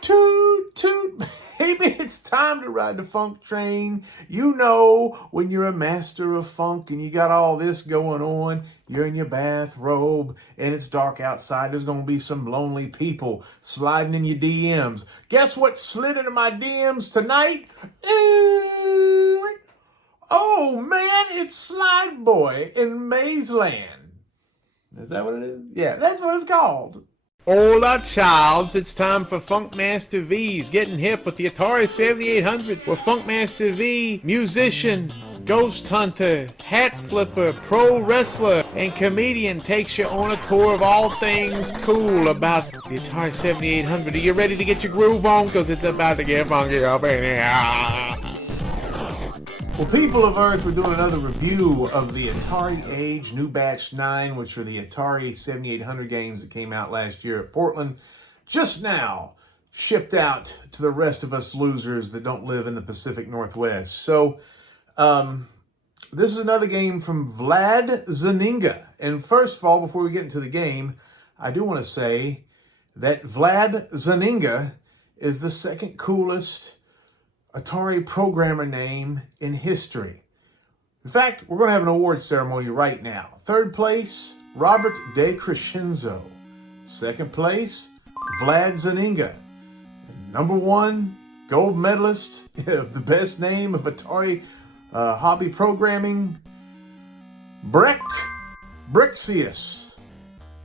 Toot, toot, baby, it's time to ride the funk train. You know, when you're a master of funk and you got all this going on, you're in your bathrobe and it's dark outside, there's going to be some lonely people sliding in your DMs. Guess what slid into my DMs tonight? Oh, man, it's Slide Boy in Maze Land. Is that what it is? Yeah, that's what it's called. Hola, childs. It's time for Funkmaster V's Getting Hip with the Atari 7800, where Funkmaster V, musician, ghost hunter, hat flipper, pro wrestler, and comedian takes you on a tour of all things cool about the Atari 7800. Are you ready to get your groove on? Because it's about to get funky up in here. Well, people of Earth, we're doing another review of the Atari Age New Batch 9, which are the Atari 7800 games that came out last year at Portland. Just now, shipped out to the rest of us losers that don't live in the Pacific Northwest. So, this is another game from Vlad Zeninga. And first of all, before we get into the game, I do want to say that Vlad Zeninga is the second coolest Atari programmer name in history. In fact, we're going to have an award ceremony right now. Third place, Robert De Crescenzo. Second place, Vlad Zeninga. And number one, gold medalist of the best name of Atari hobby programming, Brixius.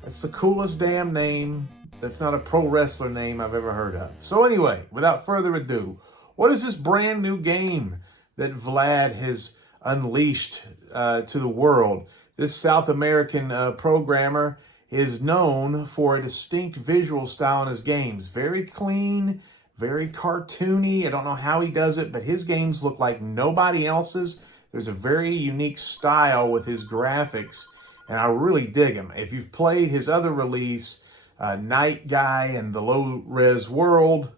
That's the coolest damn name. That's not a pro wrestler name I've ever heard of. So anyway, without further ado, what is this brand new game that Vlad has unleashed to the world? This South American programmer is known for a distinct visual style in his games. Very clean, very cartoony. I don't know how he does it, but his games look like nobody else's. There's a very unique style with his graphics, and I really dig him. If you've played his other release, Night Guy and the Low Res World,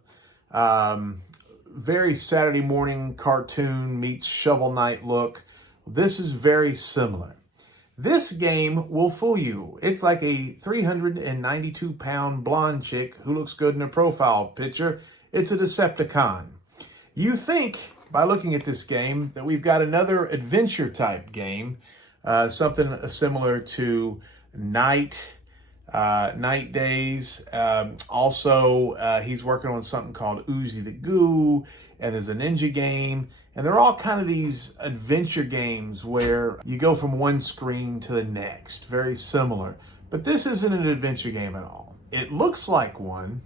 very Saturday morning cartoon meets Shovel Knight look. This is very similar. This game will fool you. It's like a 392-pound blonde chick who looks good in a profile picture. It's a Decepticon. You think, by looking at this game, that we've got another adventure-type game, something similar to Night Days. Also, he's working on something called Uzi the Goo, and there's a ninja game. And they're all kind of these adventure games where you go from one screen to the next. Very similar. But this isn't an adventure game at all. It looks like one.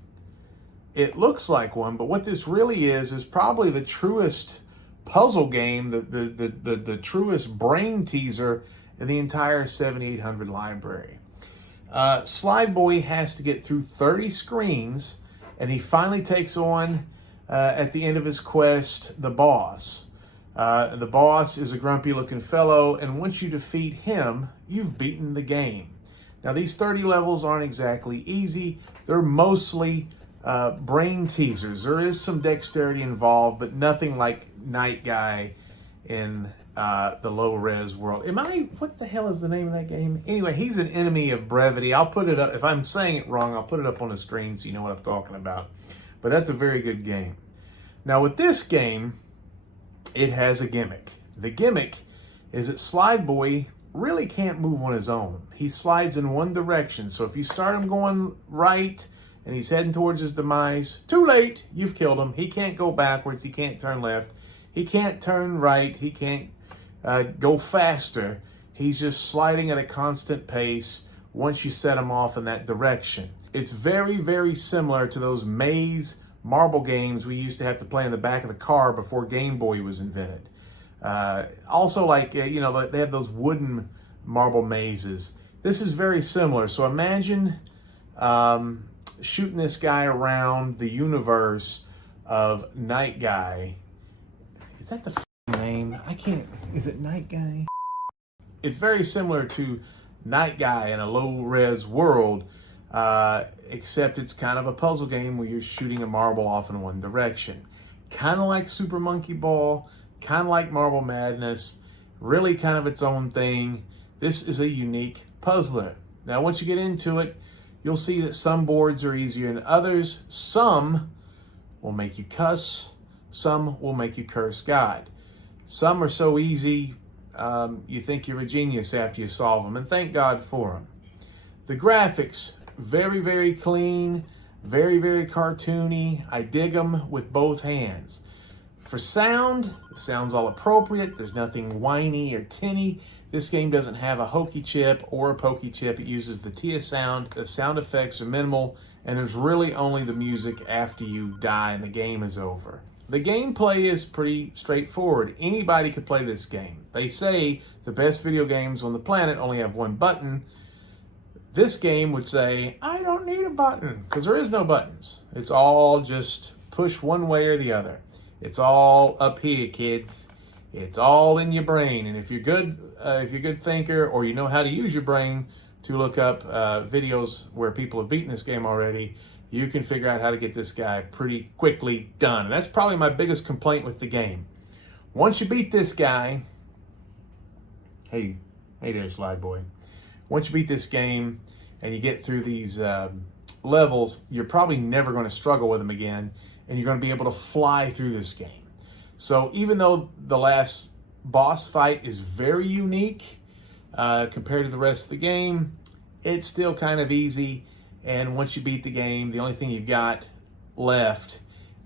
But what this really is probably the truest puzzle game, the truest brain teaser in the entire 7800 library. Slide Boy has to get through 30 screens, and he finally takes on, at the end of his quest, the boss. The boss is a grumpy-looking fellow, and once you defeat him, you've beaten the game. Now, these 30 levels aren't exactly easy. They're mostly brain teasers. There is some dexterity involved, but nothing like Night Guy in the Low Res World. What the hell is the name of that game? Anyway, he's an enemy of brevity. I'll put it up. If I'm saying it wrong, I'll put it up on the screen so you know what I'm talking about. But that's a very good game. Now, with this game, it has a gimmick. The gimmick is that Slide Boy really can't move on his own. He slides in one direction. So if you start him going right and he's heading towards his demise, too late, you've killed him. He can't go backwards. He can't turn left. He can't turn right. He can't go faster. He's just sliding at a constant pace once you set him off in that direction. It's very, very similar to those maze marble games we used to have to play in the back of the car before Game Boy was invented. Also, like, they have those wooden marble mazes. This is very similar. So imagine shooting this guy around the universe of Night Guy. Is that the name? Is it Night Guy? It's very similar to Night Guy in a low-res world, except it's kind of a puzzle game where you're shooting a marble off in one direction. Kind of like Super Monkey Ball, kind of like Marble Madness, really kind of its own thing. This is a unique puzzler. Now, once you get into it, you'll see that some boards are easier than others. Some will make you cuss. Some will make you curse God. Some are so easy, you think you're a genius after you solve them, and thank God for them. The graphics, very, very clean, very, very cartoony. I dig them with both hands. For sound, it sounds all appropriate. There's nothing whiny or tinny. This game doesn't have a hokey chip or a pokey chip. It uses the TS sound. The sound effects are minimal, and there's really only the music after you die and the game is over. The gameplay is pretty straightforward. Anybody could play this game. They say the best video games on the planet only have one button. This game would say, I don't need a button, because there is no buttons. It's all just push one way or the other. It's all up here, kids. It's all in your brain. And if you're a good thinker, or you know how to use your brain to look up videos where people have beaten this game already, you can figure out how to get this guy pretty quickly done. And that's probably my biggest complaint with the game. Once you beat this guy, hey there, Slide Boy. Once you beat this game and you get through these levels, you're probably never going to struggle with them again, and you're going to be able to fly through this game. So even though the last boss fight is very unique compared to the rest of the game, it's still kind of easy. And once you beat the game, the only thing you've got left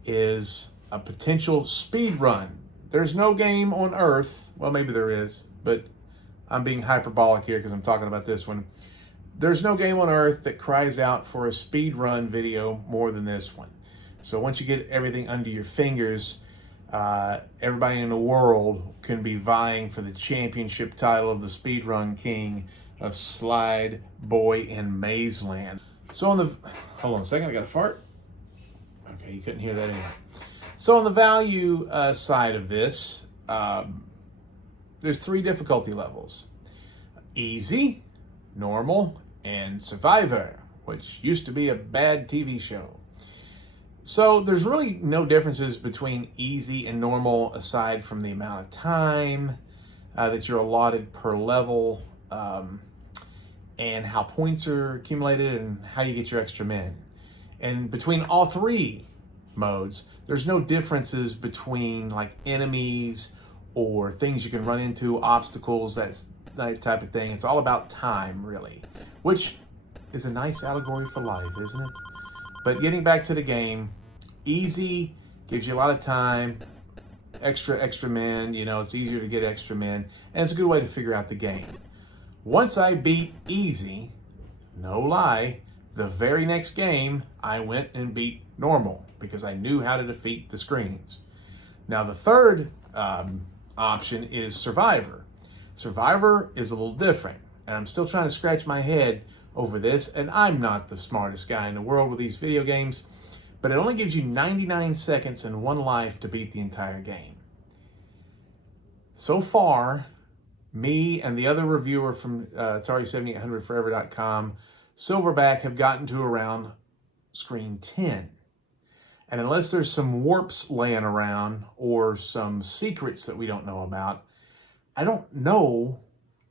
is a potential speed run. There's no game on Earth, well, maybe there is, but I'm being hyperbolic here because I'm talking about this one. There's no game on Earth that cries out for a speed run video more than this one. So once you get everything under your fingers, everybody in the world can be vying for the championship title of the speedrun king of Slide Boy in Maze Land. So hold on a second, I got a fart. Okay, you couldn't hear that anyway. So on the value side of this, there's 3 difficulty levels. Easy, normal, and Survivor, which used to be a bad TV show. So there's really no differences between easy and normal aside from the amount of time that you're allotted per level, and how points are accumulated and how you get your extra men. And between all 3 modes, there's no differences between like enemies or things you can run into, obstacles, that type of thing. It's all about time, really, which is a nice allegory for life, isn't it? But getting back to the game, easy, gives you a lot of time, extra men, it's easier to get extra men, and it's a good way to figure out the game. Once I beat easy, no lie, the very next game, I went and beat normal because I knew how to defeat the screens. Now the third option is Survivor. Survivor is a little different, and I'm still trying to scratch my head over this, and I'm not the smartest guy in the world with these video games, but it only gives you 99 seconds and 1 life to beat the entire game. So far, me and the other reviewer from Atari 7800forever.com, Silverback, have gotten to around screen 10. And unless there's some warps laying around or some secrets that we don't know about, I don't know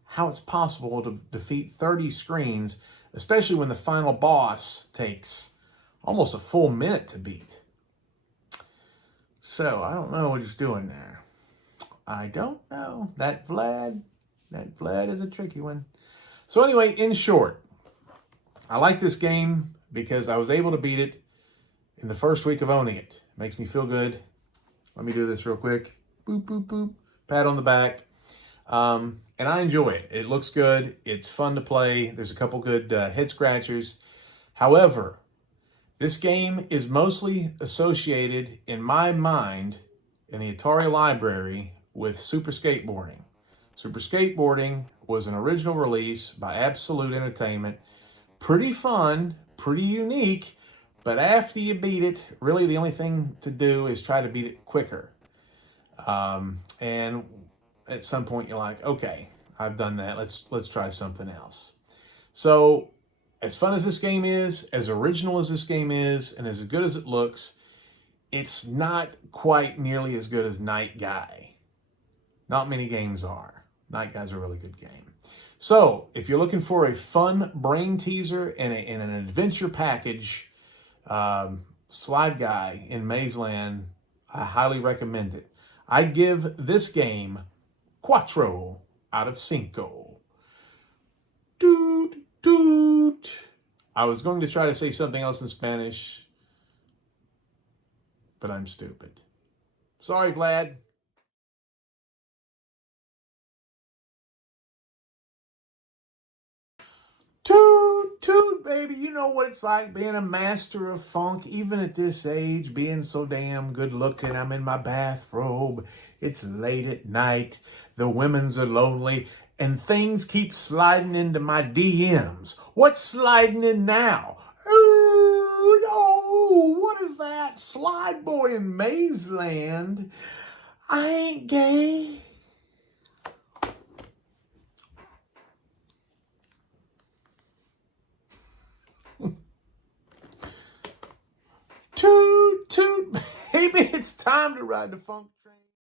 how it's possible to defeat 30 screens, especially when the final boss takes almost a full minute to beat. So I don't know what he's doing there. I don't know. That Vlad is a tricky one. So anyway, in short, I like this game because I was able to beat it in the first week of owning it. Makes me feel good. Let me do this real quick. Boop, boop, boop. Pat on the back. And I enjoy it. It looks good. It's fun to play. There's a couple good head scratchers. However, this game is mostly associated, in my mind, in the Atari library with Super Skateboarding. Super Skateboarding was an original release by Absolute Entertainment. Pretty fun, pretty unique, but after you beat it, really the only thing to do is try to beat it quicker. And at some point you're like, okay, I've done that. Let's try something else. So as fun as this game is, as original as this game is, and as good as it looks, it's not quite nearly as good as Night Guy. Not many games are. Night Guy's a really good game. So if you're looking for a fun brain teaser and an adventure package, slide guy in Mazeland. I highly recommend it. I give this game 4 out of 5. Doot, doot. I was going to try to say something else in Spanish, but I'm stupid. Sorry, Vlad. Toot, toot, baby. You know what it's like being a master of funk, even at this age, being so damn good looking. I'm in my bathrobe. It's late at night. The women's are lonely, and things keep sliding into my DMs. What's sliding in now? Ooh, oh, what is that? Slide boy in Mazeland. I ain't gay. Toot, toot, baby, it's time to ride the funk.